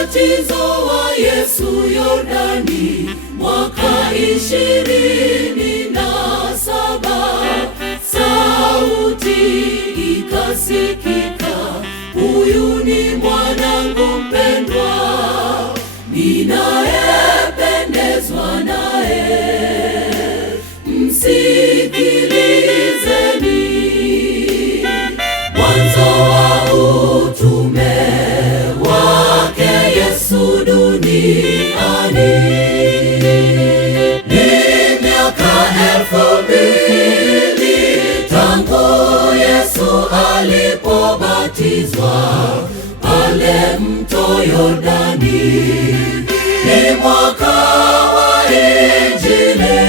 ubatizo wa Yesu Yordani, mwaka 27, sauti ikasikika, huyu ni mwanangu mpendwa, ninayependezwa naye, msikilizeni. Mwanzo wa utume wake Yesu duniani ni miaka 2000 tangu Yesu alipobatizwa pale mto Yordani. Ni mwaka wa Injili,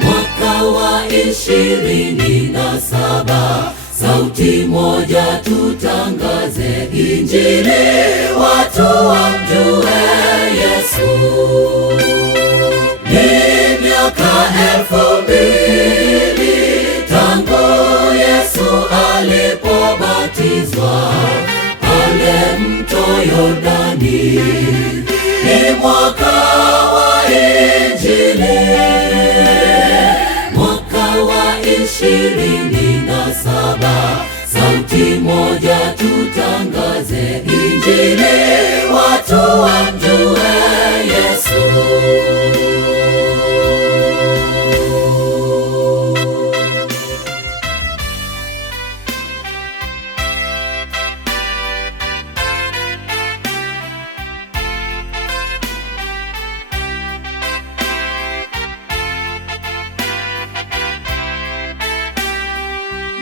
mwaka wa 27. Sauti moja tutangaze Injili, watu wamjue Yesu. Ni miaka 2000 tangu Yesu alipobatizwa pale mto Yordani. Ni mwaka wa Injili, mwaka wa 27. Sauti moja tutangaze Injili, watu wamjue Yesu.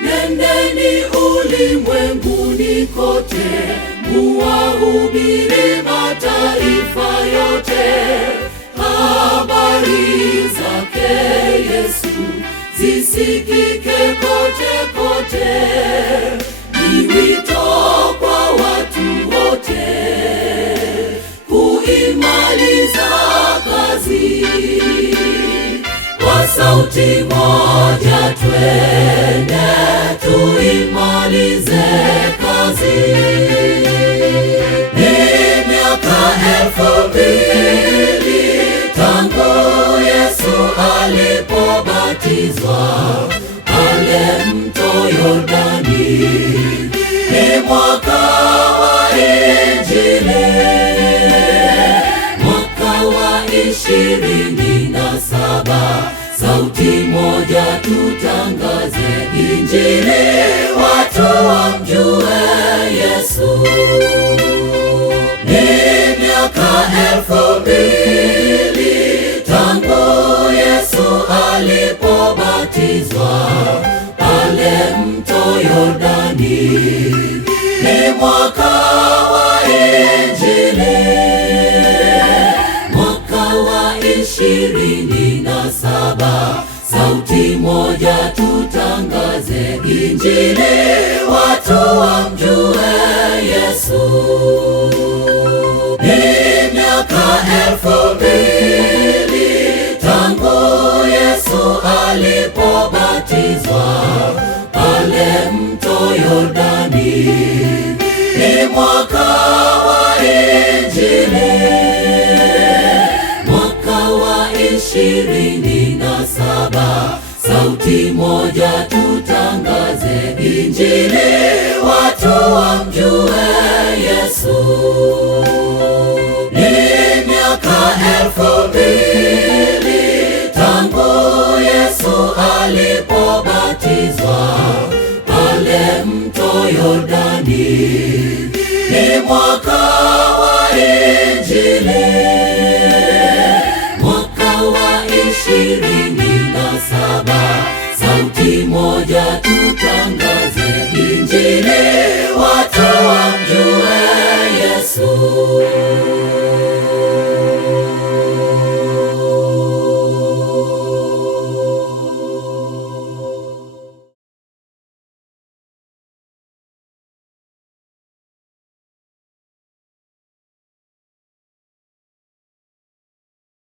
Nendeni ulimwenguni kote, muwahubiri mataifa yote, habari zake Yesu zisikike kote kote. Ni wito kwa watu wote kuimaliza kazi, kwa sauti moja twende tuimalize kazi. Ni miaka 2000 tangu Yesu alipobatizwa pale mto Yordani. Ni mwaka wa Injili, mwaka wa 27. Sauti moja tutangaze Injili, watu wamjue Yesu. Ni miaka 2000 tangu Yesu alipobatizwa pale mto Yordani. Ni mwaka wa Injili, mwaka wa 27. Sauti moja tutangaze Injili, watu wamjue Yesu. Ni miaka 2000 tangu Yesu alipobatizwa pale mto Yordani. Ni mwaka wa Injili, mwaka wa 27. Sauti moja tutangaze Injili, watu wamjue Yesu. Ni miaka 2000 tangu Yesu alipobatizwa pale mto Yordani. Ni mwaka